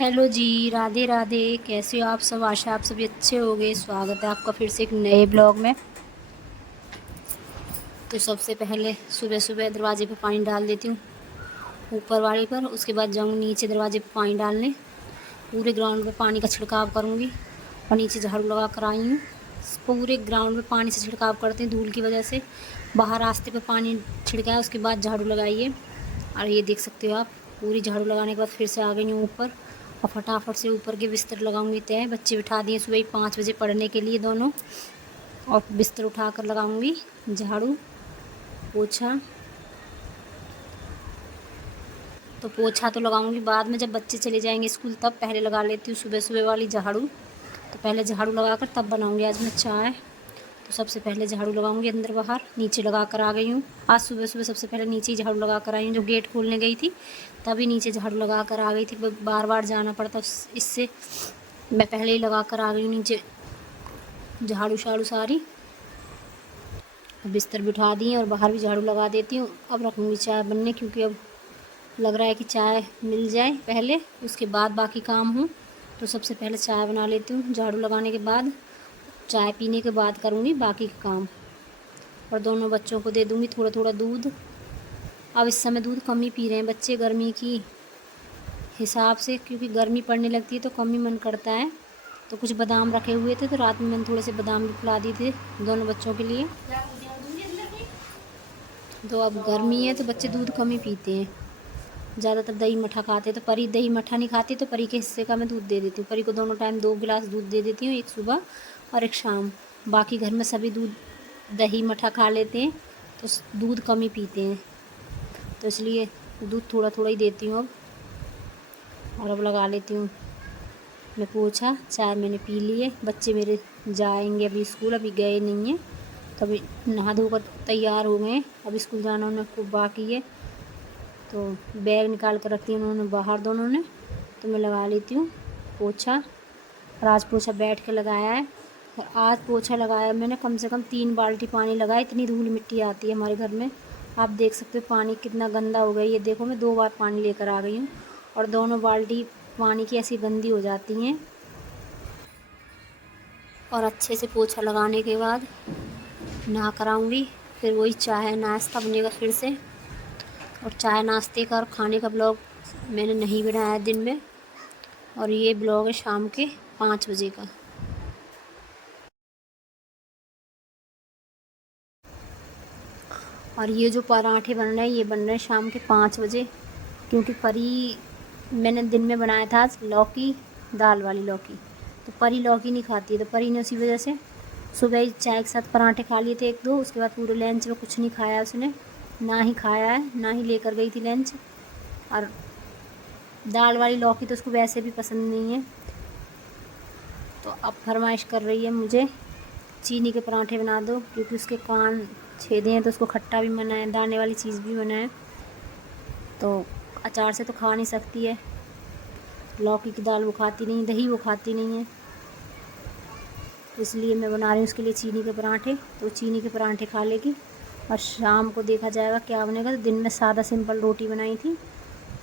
Hello जी, राधे राधे। कैसे हो आप सब? आशा आप सभी अच्छे होंगे। स्वागत है आपका फिर से एक नए ब्लॉग में। तो सबसे पहले सुबह सुबह दरवाजे पे पानी डाल देती हूँ, ऊपर वाले पर। उसके बाद जाऊँगी नीचे दरवाजे पे पानी डालने। पूरे ग्राउंड में पानी का छिड़काव करूँगी और नीचे झाड़ू लगा कर आई हूँ। पूरे ग्राउंड में पानी से छिड़काव करते हैं धूल की वजह से। बाहर रास्ते पे पानी छिड़का है, उसके बाद झाड़ू लगाइए। और ये देख सकते हो आप, पूरी झाड़ू लगाने के बाद फिर से आ गई हूँ ऊपर और फटाफट से ऊपर के बिस्तर लगाऊंगी तय। बच्चे बिठा दिए सुबह ही 5 बजे पढ़ने के लिए दोनों, और बिस्तर उठा कर लगाऊंगी झाड़ू पोछा। तो पोछा तो लगाऊंगी बाद में, जब बच्चे चले जाएंगे स्कूल तब पहले लगा लेती हूँ सुबह सुबह वाली झाड़ू। तो पहले झाड़ू लगा कर तब बनाऊंगी आज मैं चाय। तो सबसे पहले झाड़ू लगाऊंगी अंदर बाहर। नीचे लगा कर आ गई हूँ आज सुबह सुबह, सबसे पहले नीचे ही झाड़ू लगा कर आई हूँ। जब गेट खोलने गई थी तभी नीचे झाड़ू लगा कर आ गई थी, बार बार जाना पड़ता इससे मैं पहले ही लगा कर आ गई हूँ नीचे झाड़ू शाड़ू सारी। बिस्तर बिठा दिए और बाहर भी झाड़ू लगा देती हूँ। अब रखूँगी चाय बनने, क्योंकि अब लग रहा है कि चाय मिल जाए पहले, उसके बाद बाकी काम हो। तो सबसे पहले चाय बना लेती हूँ, झाड़ू लगाने के बाद। चाय पीने के बाद करूँगी बाकी का काम, और दोनों बच्चों को दे दूँगी थोड़ा थोड़ा दूध। अब इस समय दूध कम ही पी रहे हैं बच्चे गर्मी की हिसाब से, क्योंकि गर्मी पड़ने लगती है तो कम ही मन करता है। तो कुछ बादाम रखे हुए थे तो रात में मैंने थोड़े से बादाम भी पिला दिए थे दोनों बच्चों के लिए। तो अब गर्मी है तो बच्चे दूध कम ही पीते हैं, ज़्यादातर दही मठा खाते हैं। तो परी दही मठा नहीं खाती, तो परी के हिस्से का मैं दूध दे देती हूँ। परी को दोनों टाइम 2 गिलास दूध दे देती हूँ, एक सुबह और एक शाम। बाकी घर में सभी दूध दही मठा खा लेते हैं, तो दूध कम ही पीते हैं, तो इसलिए दूध थोड़ा थोड़ा ही देती हूँ अब। और अब लगा लेती हूँ मैं पोछा। चाय मैंने पी ली है। बच्चे मेरे जाएंगे अभी स्कूल, अभी गए नहीं हैं, तो अभी नहा धोकर तैयार हो गए। अब स्कूल जाना उन्हें खूब बाकी है, तो बैग निकाल कर रखती हूँ उन्होंने बाहर दोनों ने। तो मैं लगा लेती हूँ पोछा। और आज पोछा बैठ के लगाया है, और आज पोछा लगाया मैंने कम से कम 3 बाल्टी पानी लगाया। इतनी धूल मिट्टी आती है हमारे घर में, आप देख सकते हो पानी कितना गंदा हो गया। ये देखो मैं 2 बार पानी लेकर आ गई हूँ, और दोनों बाल्टी पानी की ऐसी गंदी हो जाती हैं। और अच्छे से पोछा लगाने के बाद नहा कर आऊँगी, फिर वही चाय नाश्ता बनेगा फिर से। और चाय नाश्ते का और खाने का ब्लॉग मैंने नहीं बनाया दिन में, और ये ब्लॉग है शाम के 5 बजे का। और ये जो पराठे बन रहे हैं ये बन रहे हैं शाम के 5 बजे, क्योंकि परी मैंने दिन में बनाया था आज लौकी, दाल वाली लौकी। तो परी लौकी नहीं खाती है, तो परी ने उसी वजह से सुबह ही चाय के साथ पराठे खा लिए थे 1-2। उसके बाद पूरे लंच में कुछ नहीं खाया उसने, ना ही खाया है ना ही लेकर गई थी लंच। और दाल वाली लौकी तो उसको वैसे भी पसंद नहीं है। तो अब फरमाइश कर रही है मुझे चीनी के पराठे बना दो, क्योंकि उसके कान छेदे हैं तो उसको खट्टा भी मना है, दाने वाली चीज़ भी मना है। तो अचार से तो खा नहीं सकती है, लौकी की दाल वो खाती नहीं, दही वो खाती नहीं है, तो इसलिए मैं बना रही हूँ उसके लिए चीनी के पराठे। तो चीनी के पराठे खा लेगी, और शाम को देखा जाएगा क्या बनेगा। तो दिन में सादा सिंपल रोटी बनाई थी,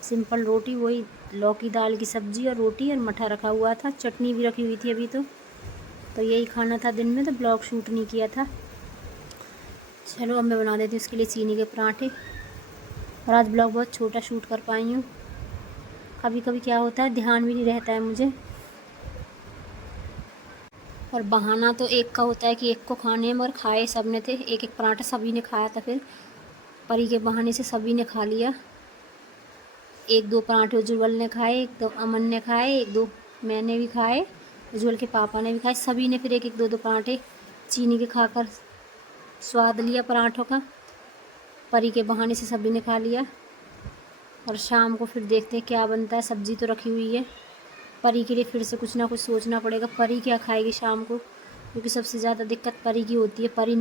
सिंपल रोटी, वही लौकी दाल की सब्ज़ी और रोटी, और मठा रखा हुआ था, चटनी भी रखी हुई थी अभी। तो यही खाना था दिन में, तो ब्लॉग शूट नहीं किया था। चलो अब मैं बना देती हूँ उसके लिए चीनी के पराठे। और आज ब्लॉग बहुत छोटा शूट कर पाई हूँ, कभी कभी क्या होता है ध्यान भी नहीं रहता है मुझे। और बहाना तो एक का होता है कि एक को खाने हैं, मगर खाए सब ने थे। एक एक पराठा सभी ने खाया था, फिर परी के बहाने से सभी ने खा लिया। 1-2 पराठे उज्ज्वल ने खाए, 1-2 अमन ने खाए, 1-2 मैंने भी खाए, उज्ज्वल के पापा ने भी खाए। सभी ने फिर 1-1 2-2 पराठे चीनी के खाकर स्वाद लिया पराठों का। परी के बहाने से सभी ने खा लिया। और शाम को फिर देखते हैं क्या बनता है। सब्ज़ी तो रखी हुई है, परी के लिए फिर से कुछ ना कुछ सोचना पड़ेगा। परी क्या खाएगी शाम को, क्योंकि सबसे ज़्यादा दिक्कत परी की होती है। परी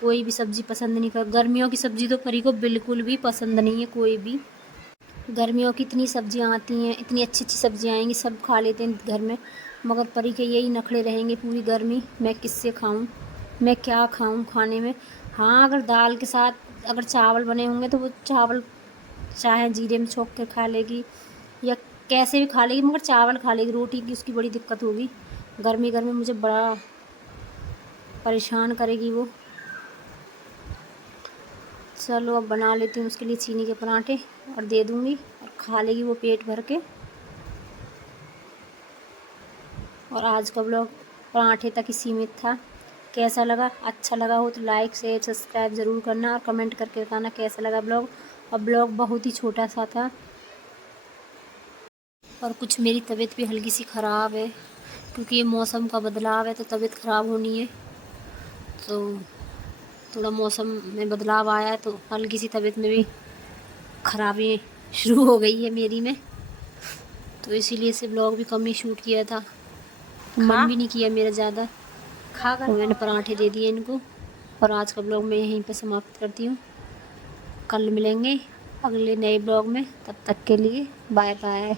कोई भी सब्ज़ी पसंद नहीं कर, गर्मियों की सब्ज़ी तो परी को बिल्कुल भी पसंद नहीं है कोई भी। गर्मियों की इतनी सब्जियां आती हैं, इतनी अच्छी अच्छी सब्जियां आएंगी, सब खा लेते हैं घर में, मगर परी के यही नखरे रहेंगे पूरी गर्मी। मैं किससे खाऊं, मैं क्या खाऊं खाने में। हाँ, अगर दाल के साथ अगर चावल बने होंगे तो वो चावल चाहे जीरे में छोंक कर खा लेगी, या कैसे भी खा लेगी, मगर चावल खा लेगी, रोटी की उसकी बड़ी दिक्कत होगी। गर्मी गर्मी मुझे बड़ा परेशान करेगी वो। चलो अब बना लेती हूँ उसके लिए चीनी के पराठे और दे दूँगी, और खा लेगी वो पेट भर के। और आज का ब्लॉग पराठे तक ही सीमित था। कैसा लगा? अच्छा लगा हो तो लाइक शेयर सब्सक्राइब ज़रूर करना, और कमेंट करके बताना कैसा लगा ब्लॉग। और ब्लॉग बहुत ही छोटा सा था, और कुछ मेरी तबीयत भी हल्की सी ख़राब है, क्योंकि ये मौसम का बदलाव है तो तबीयत ख़राब होनी है। तो थोड़ा मौसम में बदलाव आया है तो हल्की सी तबीयत में भी खराबी शुरू हो गई है मेरी में, तो इसीलिए से ब्लॉग भी कम ही शूट किया था। मन भी नहीं किया मेरा ज़्यादा खाकर, तो मैंने पराठे दे दिए इनको। और आज का ब्लॉग मैं यहीं पे समाप्त करती हूँ। कल मिलेंगे अगले नए ब्लॉग में, तब तक के लिए बाय बाय।